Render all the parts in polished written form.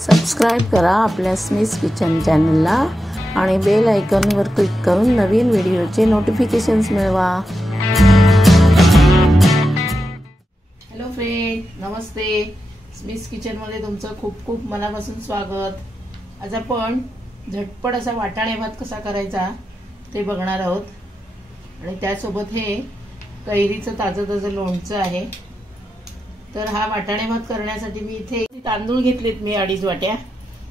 Subscribe करा आपल्या स्मिस kitchen चॅनलला आणि बेल आयकॉनवर क्लिक करून नवीन व्हिडिओचे नोटिफिकेशन्स मिळवा। हॅलो फ्रेंड, नमस्ते। स्मिस किचनमध्ये तुमचं खूप खूप मनापासून स्वागत। आज आपण झटपट असा वाटाणे भात कसा करायचा ते बघणार आहोत आणि त्यासोबत हे कैरीचं ताजं लोणचं आहे। तर हा वाटाणे भात करण्यासाठी मी इथे तांदूळ घेतलेत मी 2.5 वाट्या,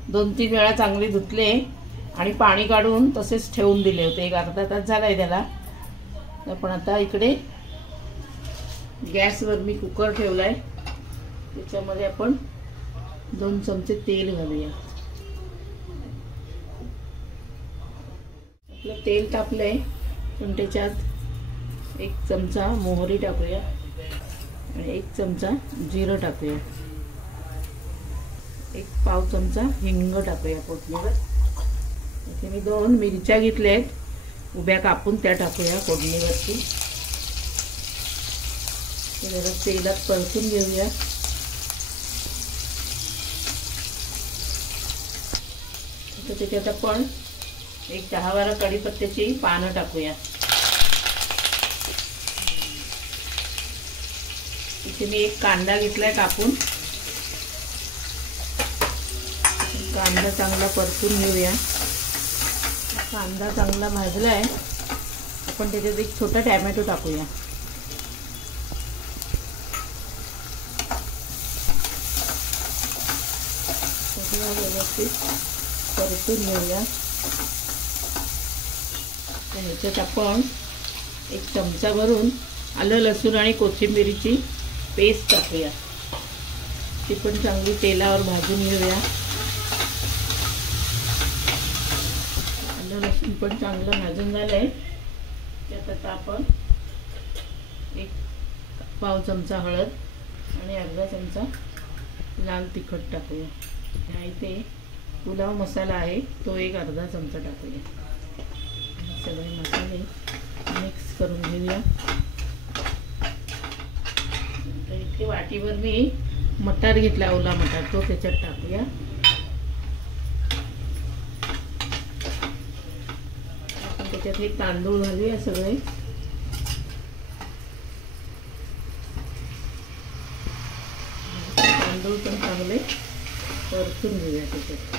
2-3 वेळा चांगले धुतले आणि पाणी काढून तसेच ठेवून दिले होते। एक अर्धा तास झालाय त्याला। आपण आता इकडे गॅसवर मी कुकर ठेवलाय, त्याच्यामध्ये आपण 2 चमचे तेल घालूया। आपलं तेल तापलंय, पण त्याच्यात 1 चमचा मोहरी टाकूया आणि 1 चमचा जिरं टाकूया, 1 पाव चमचा हिंग टाकूया फोडणीवर। इथे मी 2 मिरच्या घेतल्यात उभ्या कापून, त्या टाकूया फोडणीवरती। जरा तेलात परतून घेऊया। आता त्याच्यात आपण 10-12 कढीपत्त्याची पानं टाकूया। इथे मी 1 कांदा घेतलाय कापून, कांदा चांगला परतून घेऊया। कांदा चांगला भाजलाय, आपण त्याच्यात 1 छोटा टोमॅटो टाकूया। व्यवस्थित परतून घेऊया। ह्याच्यात आपण 1 चमचा भरून आलं लसूण आणि कोथिंबीरीची पेस्ट टाकूया। ती पण चांगली तेलावर भाजून घेऊया। आलं लसूण पण चांगलं भाजून झालंय, त्यात आता आपण 1 पाव चमचा हळद आणि अर्धा चमचा लाल तिखट टाकूया। हा इथे पुलाव मसाला आहे, तो 1 अर्धा चमचा टाकूया। सगळे मसाले मिक्स करून घेऊया। इथे वाटीवर मी मटार घेतला, ओला मटार, तो त्याच्यात टाकूया। आपण त्याच्यात हे तांदूळ घालूया सगळे। तांदूळ पण चांगले परतून घेऊया त्याच्यात।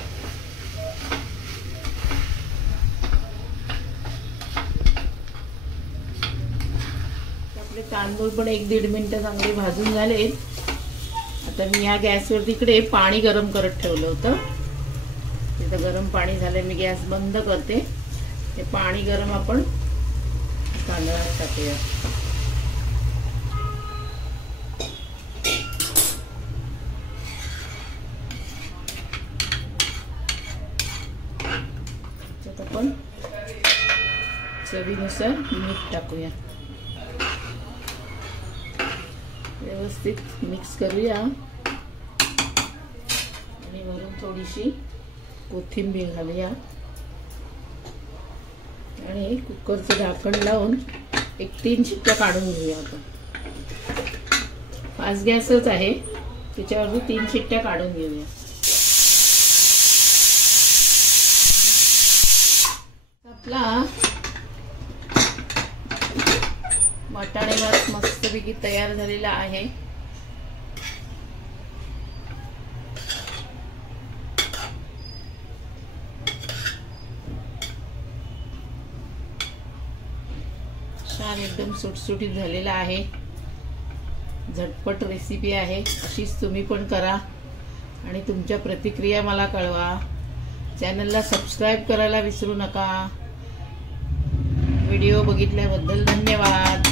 आपले तांदूळ पण 1-1.5 मिनिटं चांगले भाजून झालेत। आता मी या गॅसवर तिकडे पाणी गरम करत ठेवलं होतं, तिथं गरम पाणी झालं। मी गॅस बंद करते। ते पाणी गरम आपण तांदळात टाकूया। त्याच्यात आपण चवीनुसार मीठ टाकूया। व्यवस्थित मिक्स करूया आणि वरून थोडीशी कोथिंबीर घालूया आणि कुकरचं झाकण लावून 3 शिट्ट्या काढून घेऊया। आपण फास्ट गॅसच आहे, त्याच्यावर 3 शिट्ट्या काढून घेऊया। आपला वाटाणे भात मस्तपैकी तयार झालेला आहे। छान एकदम सुटसुटीत झालेला आहे। झटपट रेसिपी आहे, अशीच तुम्ही पण करा आणि तुमच्या प्रतिक्रिया मला कळवा। चॅनलला सबस्क्राइब करायला विसरू नका। व्हिडिओ बघितल्याबद्दल धन्यवाद।